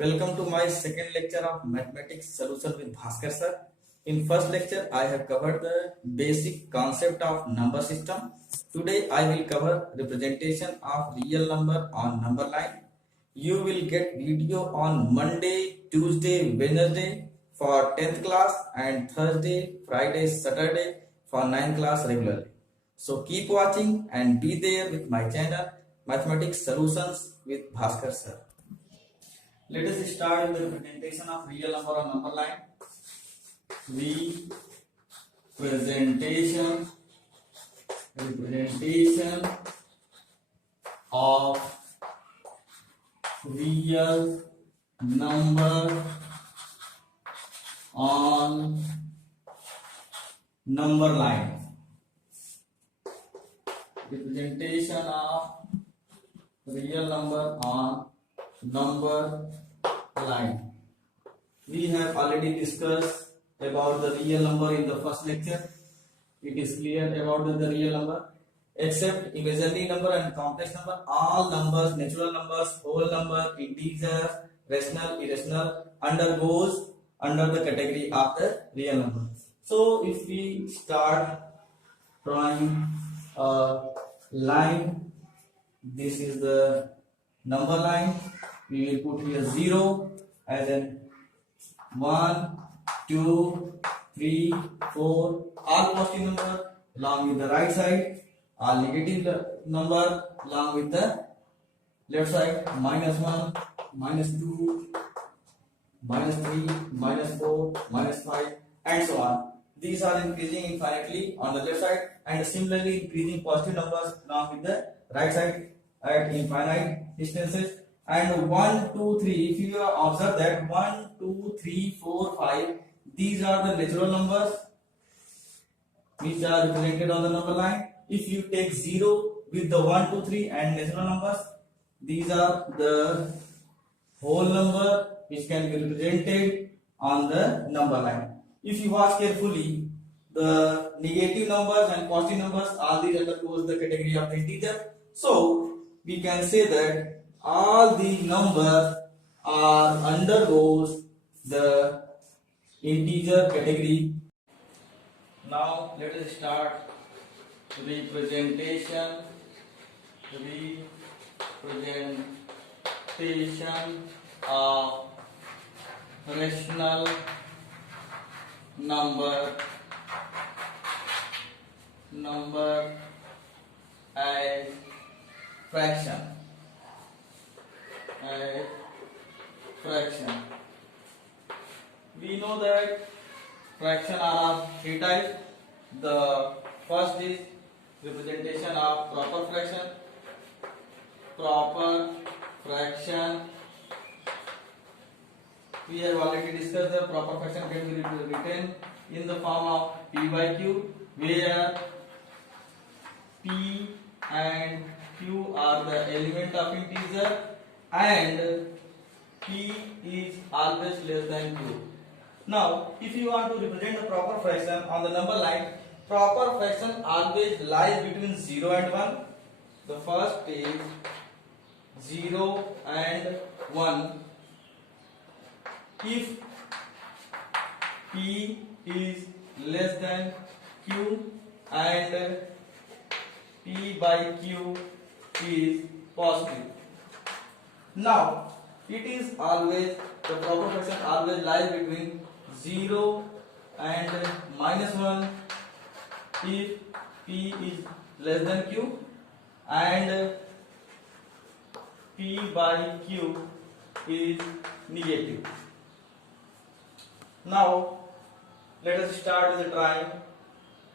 Welcome to my second lecture of mathematics solution with Bhaskar sir. In first lecture, I have covered the basic concept of number system. Today, I will cover representation of real number on number line. You will get video on Monday, Tuesday, Wednesday for 10th class and Thursday, Friday, Saturday for 9th class regularly. So keep watching and be there with my channel Mathematics Solutions with Bhaskar sir. Let us start with the representation of real number on number line. Representation of real number on number line. Representation of real number on number line. We have already discussed about the real number in the first lecture. It is clear about the real number. Except imaginary number and complex number, all numbers, natural numbers, whole number, integer, rational, irrational undergoes under the category of the real number. So if we start drawing a line, this is the number line. We will put here 0 as in 1, 2, 3, 4, all positive number along with the right side, all negative number along with the left side, -1, -2, -3, -4, -5 and so on. These are increasing infinitely on the left side and similarly increasing positive numbers along with the right side at infinite distances. And 1, 2, 3, if you observe that 1, 2, 3, 4, 5, these are the natural numbers which are represented on the number line. If you take 0 with the 1, 2, 3 and natural numbers, these are the whole number which can be represented on the number line. If you watch carefully, the negative numbers and positive numbers, all these undergoes the category of the integer. So we can say that all the numbers are undergoes the integer category. Now let us start representation of rational number as fraction. We know that fraction are of three types. The first is representation of proper fraction. We have already discussed the proper fraction can be written in the form of p by q, where p and q are the element of integer and p is always less than q. Now, if you want to represent the proper fraction on the number line, proper fraction always lies between 0 and 1. The first is 0 and 1. If p is less than q and p by q is positive. Now, it is always, the proper fraction always lies between 0 and -1 if p is less than q and p by q is negative. Now let us start with trying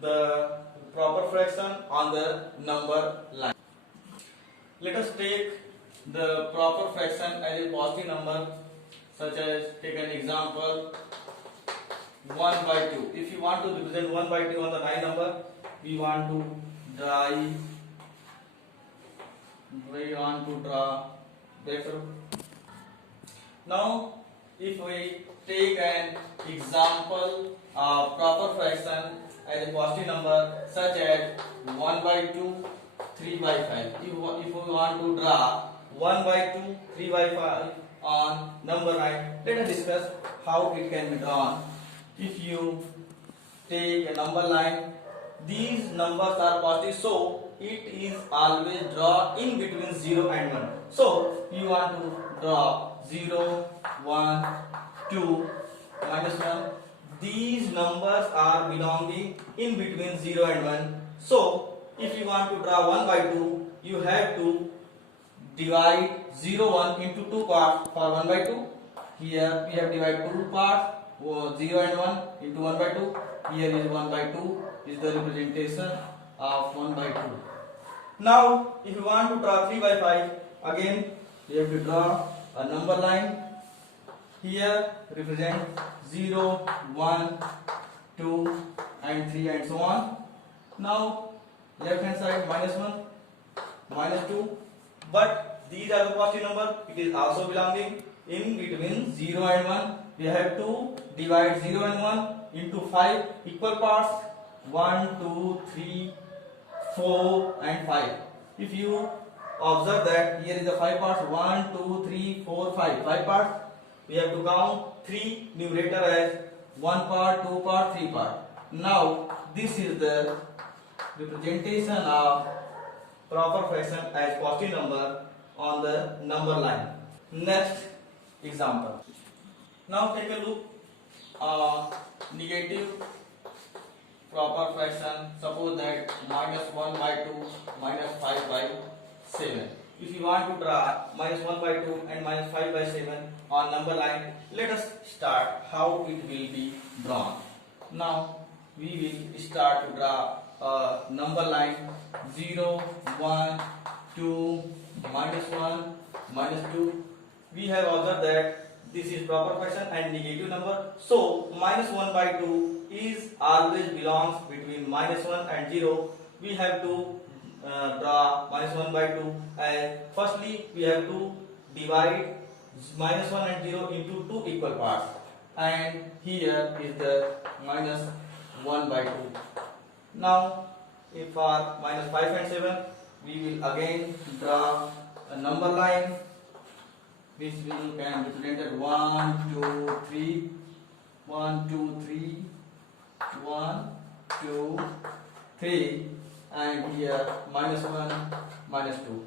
the proper fraction on the number line. Let us take the proper fraction as a positive number, such as take an example 1 by 2. If you want to represent 1 by 2 on the line number, we want to draw breakthrough. Now if we take an example of proper fraction as a positive number, such as 1 by 2, 3 by 5. If we want to draw 1 by 2, 3 by 5 on number line. Let us discuss how it can be drawn. If you take a number line, these numbers are positive, so it is always draw in between 0 and 1. So you want to draw 0, 1, 2, minus 1. These numbers are belonging in between 0 and 1. So if you want to draw 1 by 2, you have to divide 0, 1 into 2 parts for 1 by 2. Here we have divided 2 parts, 0 and 1 into 1 by 2. Here is 1 by 2 is the representation of 1 by 2. Now if you want to draw 3 by 5, again you have to draw a number line. Here represent 0, 1, 2 and 3 and so on. Now left hand side minus 1, minus 2, but these are the positive number. It is also belonging in between 0 and 1. We have to divide 0 and 1 into 5 equal parts, 1, 2, 3, 4 and 5. If you observe that here is the 5 parts, 1, 2, 3, 4, 5. 5 parts. We have to count 3 numerator as 1 part, 2 part, 3 part. Now this is the representation of proper fraction as positive number on the number line. Next example. Now take a look on negative proper fraction. Suppose that minus 1 by 2 minus 5 by 7. If you want to draw minus 1 by 2 and minus 5 by 7 on number line, let us start how it will be drawn. Now we will start to draw a number line 0, 1, 2, minus 1, minus 2. We have observed that this is proper fraction and negative number. So minus 1 by 2 is always belongs between minus 1 and 0. We have to draw minus 1 by 2 as firstly we have to divide minus 1 and 0 into 2 equal parts, and here is the minus 1 by 2. Now if for minus 5 and 7 we will again draw a number line which will can represent 1, 2, 3, 1, 2, 3, 1, 2, 3, and here minus 1, minus 2.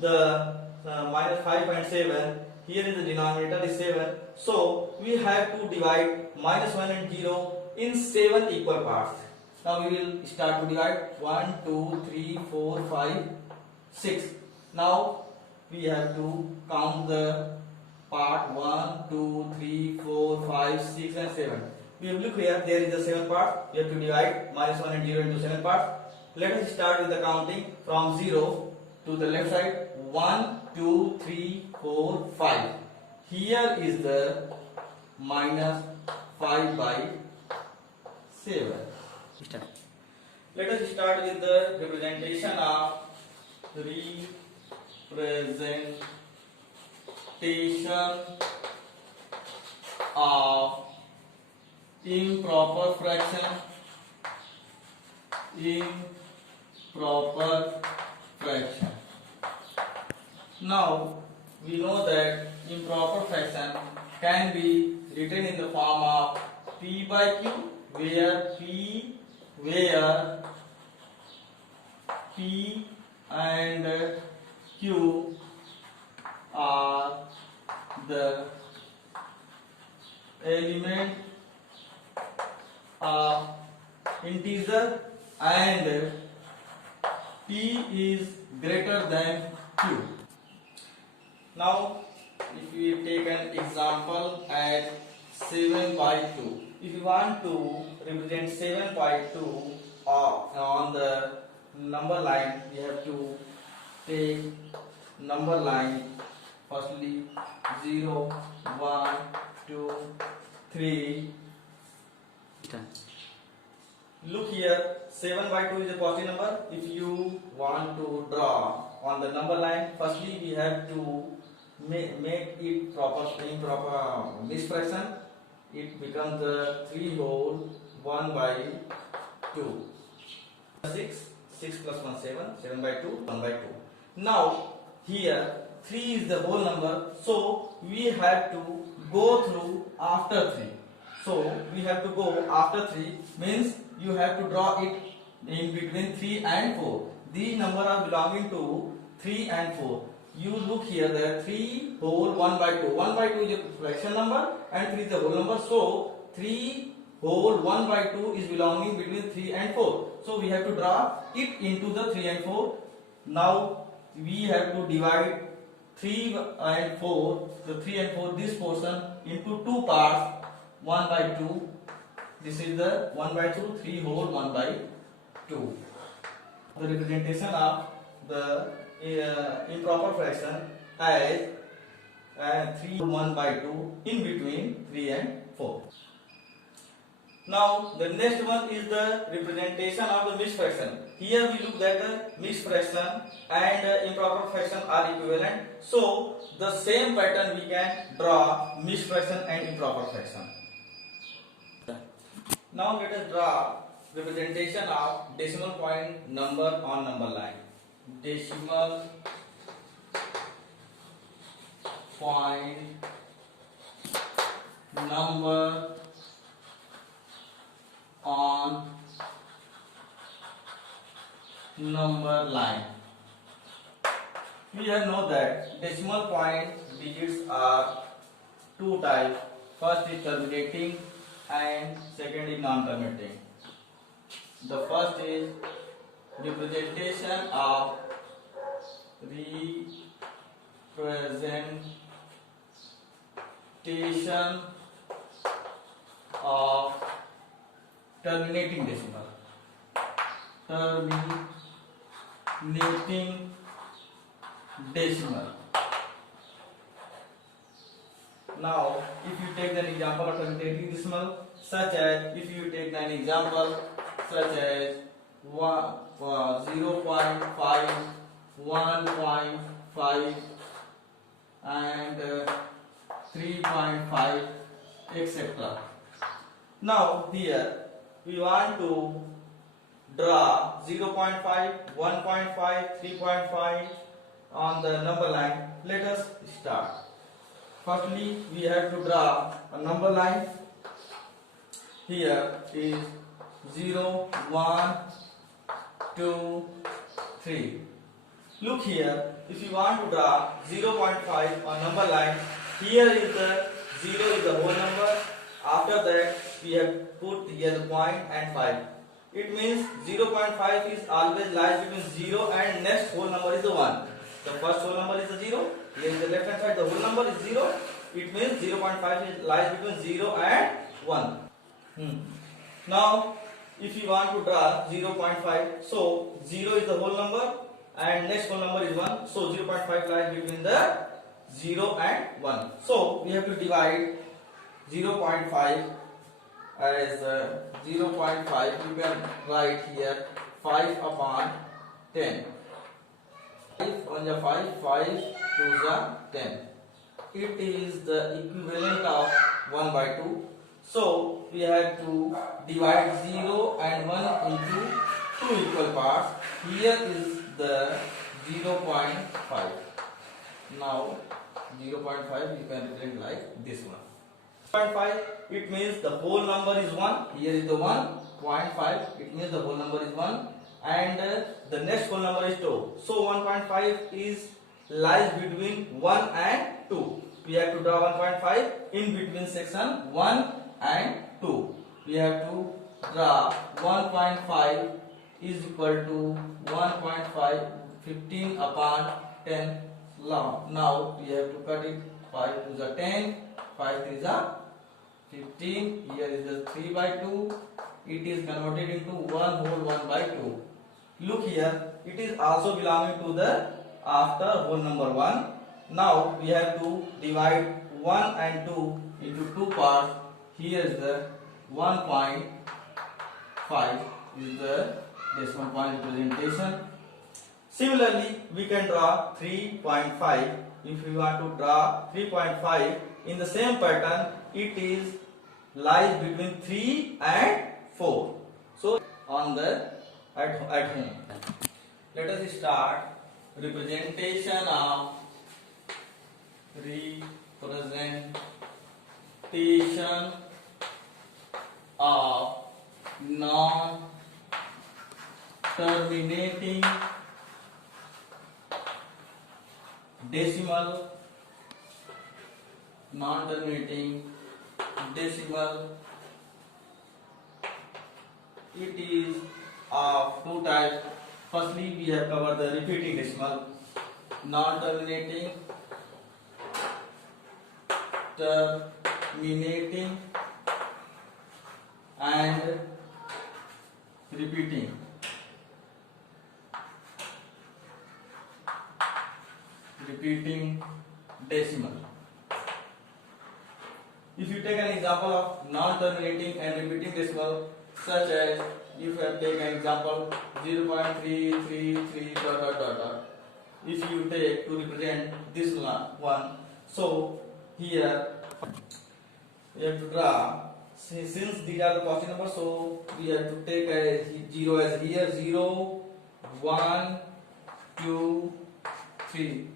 The minus 5 and 7, here is the denominator is 7. So we have to divide minus 1 and 0 in 7 equal parts. Now we will start to divide 1, 2, 3, 4, 5, 6. Now we have to count the part 1, 2, 3, 4, 5, 6 and 7. We will look here, there is the 7 part. We have to divide minus 1 and 0 into 7 parts. Let us start with the counting from 0 to the left side. 1, 2, 3, 4, 5. Here is the minus 5 by 7. Let us start with the representation of improper fraction. Now we know that improper fraction can be written in the form of P by Q, where P and Q are the element of integer and P is greater than Q. Now if we take an example at 7 by 2. If you want to represent 7 by 2 on the number line, we have to take number line firstly 0, 1, 2, 3. Look here, 7 by 2 is a positive number. If you want to draw on the number line, firstly we have to make it improper mixed fraction. It becomes the 3 whole 1 by 2. 6 plus 1 7, 7 by 2, 1 by 2. Now here 3 is the whole number, so we have to go through after 3. So we have to go after 3 means you have to draw it in between 3 and 4. These numbers are belonging to 3 and 4. You look here, there 3 whole 1 by 2. 1 by 2 is a fraction number and 3 is the whole number. So 3 whole 1 by 2 is belonging between 3 and 4. So we have to draw it into the 3 and 4. Now we have to divide 3 and 4, the 3 and 4, this portion into two parts, 1 by 2. This is the 1 by 2, 3 whole 1 by 2. The representation of the improper fraction as 3 1 by 2 in between 3 and 4. Now the next one is the representation of the mixed fraction. Here we look that the mixed fraction and improper fraction are equivalent. So the same pattern we can draw mixed fraction and improper fraction. Now let us draw representation of decimal point number on number line. Decimal point number on number line. We have know that decimal point digits are two types. First is terminating and second is non-terminating. The first is representation of terminating decimal. Terminating decimal. Now, if you take an example of terminating decimal, such as if you take an example such as 0.5, 1.5 and 3.5, etc. Now here we want to draw 0.5, 1.5, 3.5 on the number line. Let us start. Firstly, we have to draw a number line. Here is 0, 1, 2, 3. Look here, if you want to draw 0.5 on number line, here is the 0 is the whole number. After that, we have put here the point and 5. It means 0.5 is always lies between 0 and next whole number is the 1. The first whole number is the 0. Here in the left hand side, the whole number is 0. It means 0.5 is lies between 0 and 1. Now, if you want to draw 0.5, so 0 is the whole number and next whole number is 1. So 0.5 lies between the 0 and 1. So we have to divide 0.5 as 0.5. You can write here 5 upon 10. 5 on the 5, 5 to the 10. It is the equivalent of 1 by 2. So we have to divide 0 and 1 into two equal parts. Here is the 0.5. Now 0.5 you can represent like this one. 0.5 it means the whole number is 1. Here is the 1.5. It means the whole number is 1 and the next whole number is 2. So 1.5 is lies between 1 and 2. We have to draw 1.5 in between section 1 and 2. We have to draw 1.5 is equal to 1.5 15 upon 10 long. Now we have to cut it. 5 to the 10, 5 to the 15. Here is the 3 by 2. It is converted into 1 whole 1 by 2. Look here, it is also belonging to the after whole number 1. Now we have to divide 1 and 2 into two parts. Here is the 1.5 is the decimal point representation. Similarly, we can draw 3.5. If we want to draw 3.5 in the same pattern, it is lies between 3 and 4. So on the at home, let us start representation of representation of non-terminating decimal, it is of two types. Firstly, we have covered the repeating decimal, non-terminating, terminating, and repeating. Decimal. If you take an example of non-terminating and repeating decimal, such as if you have taken an example 0.333 dot dot dot dot. If you take to represent this one, so here we have to draw. Since these are the positive numbers, so we have to take a 0 as here 0, 1, 2, 3.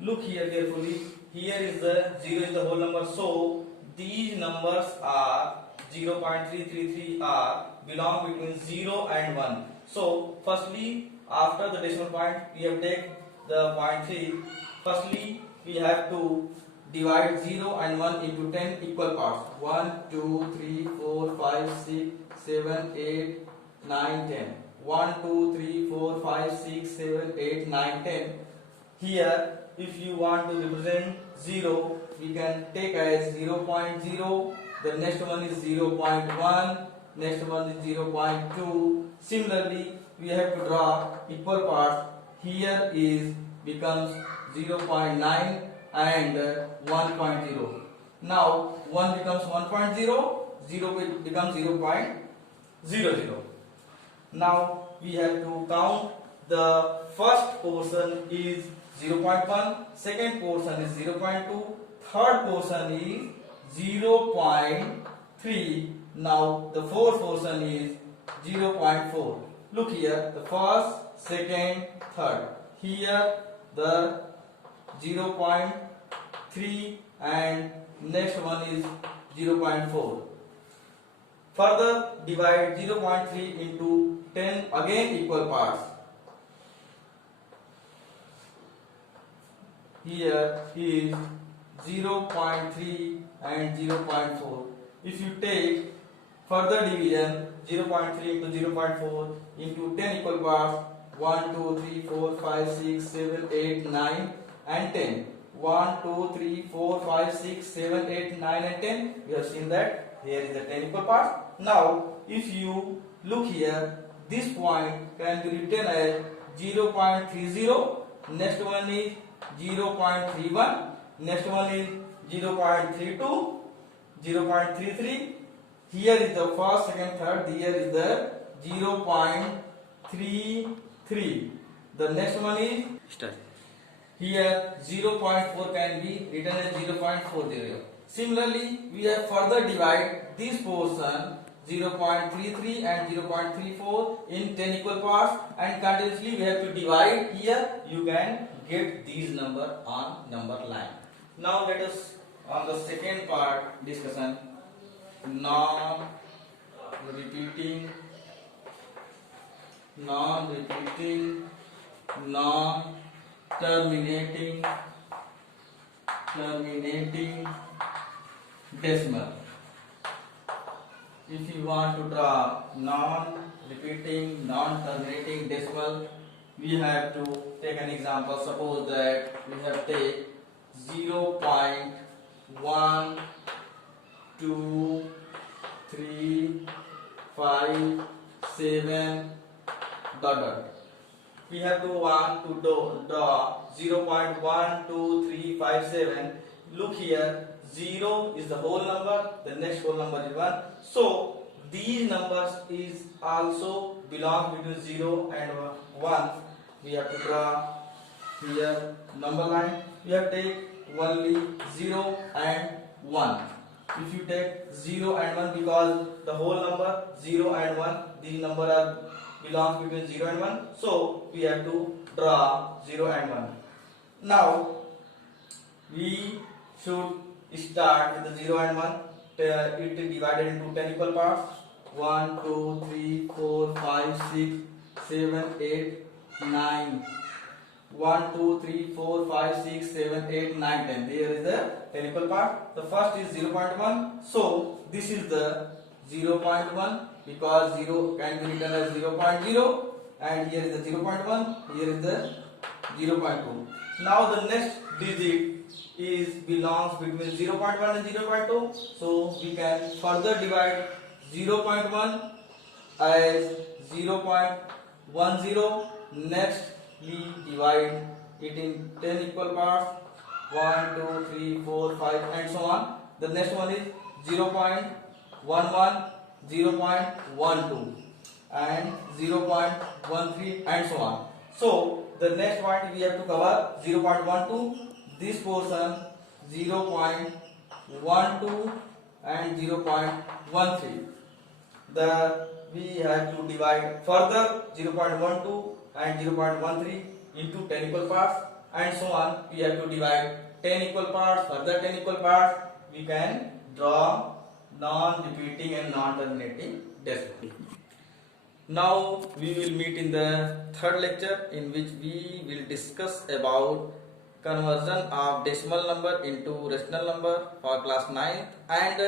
Look here carefully. Here is the 0 is the whole number. So these numbers are 0.333 are belong between 0 and 1. So firstly, after the decimal point, we have taken the 0.3. Firstly, we have to divide 0 and 1 into 10 equal parts. 1, 2, 3, 4, 5, 6, 7, 8, 9, 10. 1, 2, 3, 4, 5, 6, 7, 8, 9, 10. Here, if you want to represent 0, we can take as 0.0. The next one is 0.1. Next one is 0.2. Similarly, we have to draw equal parts. Here is becomes 0.9 and 1.0. Now 1 becomes 1.0, 0 becomes 0.00. Now we have to count. The first portion is 0.1, second portion is 0.2, third portion is 0.3. Now the fourth portion is 0.4. Look here, the first, second, third. Here the 0.3 and next one is 0.4. Further divide 0.3 into 10 again equal parts. Here is 0.3 and 0.4. If you take further division 0.3 into 0.4 into 10 equal parts, 1, 2, 3, 4, 5, 6, 7, 8, 9 and 10. 1, 2, 3, 4, 5, 6, 7, 8, 9 and 10. We have seen that here is the 10 equal parts. Now if you look here, this point can be written as 0.30. Next one is 0.31. Next one is 0.32, 0.33. Here is the first, second, third. Here is the 0.33. The next one is here 0.4 can be written as 0.40. Similarly, we have further divide this portion 0.33 and 0.34 in 10 equal parts, and continuously we have to divide. Here you can get these number on number line. Now let us on the second part discussion, non-repeating, non-terminating decimal. If you want to draw non-repeating, non-terminating decimal, we have to take an example. Suppose that we have take 0.1, 2, 3, 5, 7, dot dot. We have to want to draw 0.1, 2, 3, 5, 7. Look here, 0 is the whole number, the next whole number is 1. So these numbers is also belong between 0 and 1. We have to draw here number line. We have to take only 0 and 1. If you take 0 and 1, because the whole number 0 and 1, these numbers are belongs between 0 and 1. So we have to draw 0 and 1. Now we should start with the 0 and 1. It is divided into 10 equal parts. 1, 2, 3, 4, 5, 6, 7, 8, 9. 1, 2, 3, 4, 5, 6, 7, 8, 9, 10. Here is the 10 equal part. The first is 0.1. So this is the 0.1 because 0 can be written as 0.0, and here is the 0.1, here is the 0.2. Now the next digit is belongs between 0.1 and 0.2. So we can further divide 0.1 as 0.10. Next we divide it in 10 equal parts. 1, 2, 3, 4, 5 and so on. The next one is 0.11, 0.12 and 0.13 and so on. So the next point we have to cover 0.12, this portion 0.12 and 0.13. We have to divide further 0.12 and 0.13 into 10 equal parts and so on. We have to divide 10 equal parts, further 10 equal parts. We can draw non-repeating and non-terminating decimal. Now we will meet in the third lecture, in which we will discuss about conversion of decimal number into rational number for class 9th, and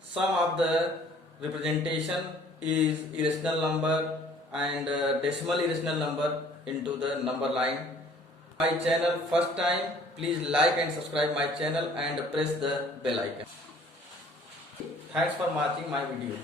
some of the representation is irrational number and decimal irrational number into the number line. My channel first time, please like and subscribe my channel and press the bell icon. Thanks for watching my video.